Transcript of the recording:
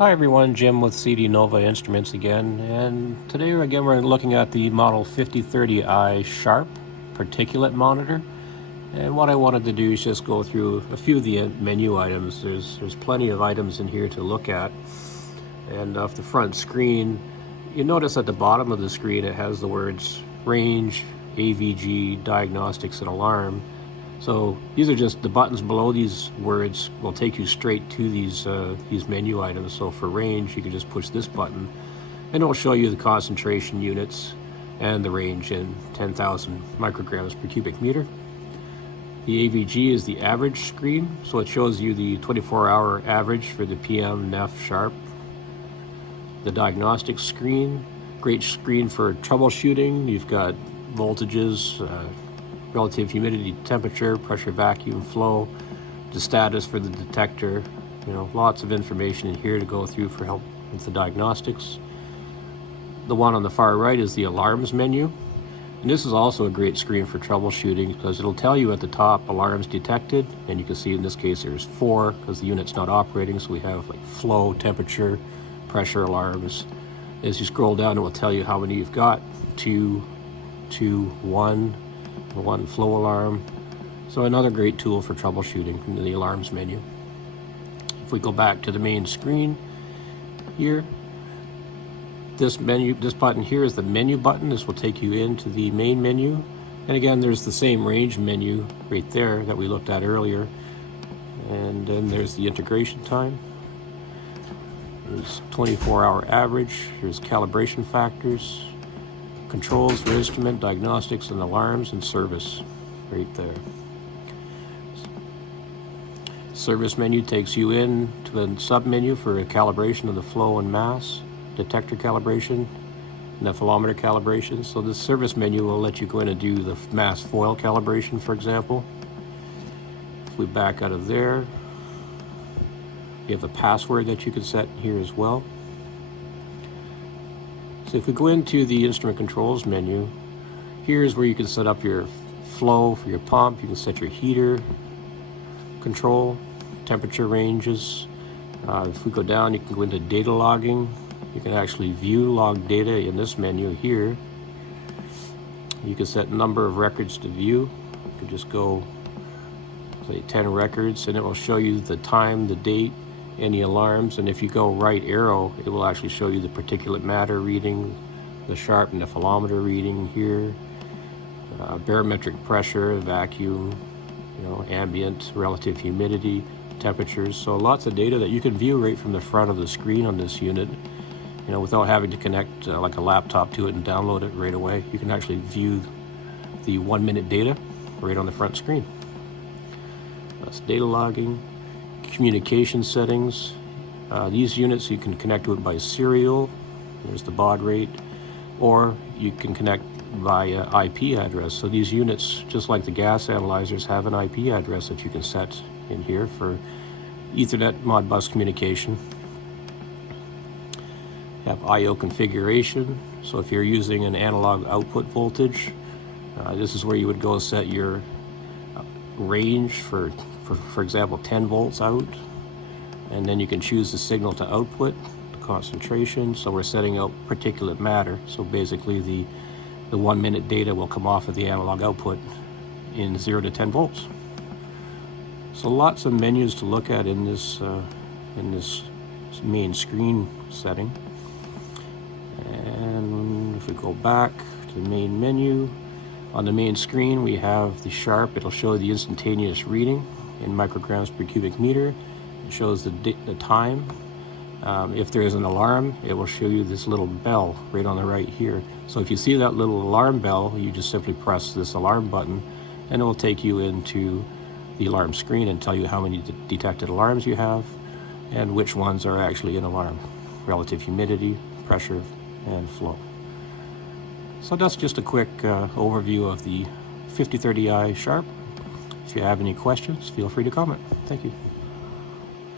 Hi everyone, Jim with CD Nova Instruments again, and today again we're looking at the model 5030i Sharp particulate monitor. And what I wanted to do is just go through a few of the menu items. There's plenty of items in here to look at. And off the front screen, you notice at the bottom of the screen it has the words range, AVG, diagnostics, and alarm. So these are just the buttons below these words will take you straight to these menu items. So for range, you can just push this button and it will show you the concentration units and the range in 10,000 micrograms per cubic meter. The AVG is the average screen, so it shows you the 24-hour average for the PM, NEF, Sharp. The diagnostic screen, great screen for troubleshooting. You've got voltages, relative humidity, temperature, pressure, vacuum, flow, the status for the detector. Lots of information in here to go through for help with the diagnostics. The one on the far right is the alarms menu. And this is also a great screen for troubleshooting because it'll tell you at the top alarms detected, and you can see in this case there's 4 because the unit's not operating, so we have like flow, temperature, pressure alarms. As you scroll down, it will tell you how many you've got: 2, 1, one flow alarm. So another great tool for troubleshooting from the alarms menu. If we go back to the main screen here, this button here is the menu button. This will take you into the main menu. And again, there's the same range menu right there that we looked at earlier. And then there's the integration time. There's 24-hour average. Here's calibration factors, controls for instrument, diagnostics, and alarms, and service right there. Service menu takes you in to a sub-menu for a calibration of the flow and mass, detector calibration, nephelometer calibration. So this service menu will let you go in and do the mass foil calibration, for example. If we back out of there, you have a password that you can set here as well. So if we go into the instrument controls menu, here's where you can set up your flow for your pump. You can set your heater control, temperature ranges. If we go down, you can go into data logging. You can actually view log data in this menu here. You can set number of records to view. You can just go, say, 10 records, and it will show you the time, the date, any alarms. And if you go right arrow, it will actually show you the particulate matter reading, the Sharp nephelometer reading here, barometric pressure, vacuum, ambient, relative humidity, temperatures. So lots of data that you can view right from the front of the screen on this unit, without having to connect like a laptop to it and download it right away. You can actually view the 1-minute data right on the front screen. That's data logging. Communication settings. These units you can connect to it by serial. There's the baud rate, or you can connect via IP address. So these units, just like the gas analyzers, have an IP address that you can set in here for Ethernet Modbus communication. You have I/O configuration. So if you're using an analog output voltage, this is where you would go set your range for example 10 volts out, and then you can choose the signal to output, the concentration. So we're setting out particulate matter, so basically the 1-minute data will come off of the analog output in 0 to 10 volts. So lots of menus to look at in this main screen setting. And if we go back to the main menu, on the main screen we have the Sharp. It'll show the instantaneous reading in micrograms per cubic meter. It shows the time. If there is an alarm, it will show you this little bell right on the right here. So if you see that little alarm bell, you just simply press this alarm button and it will take you into the alarm screen and tell you how many detected alarms you have and which ones are actually an alarm. Relative humidity, pressure, and flow. So that's just a quick overview of the 5030i Sharp. If you have any questions, feel free to comment. Thank you.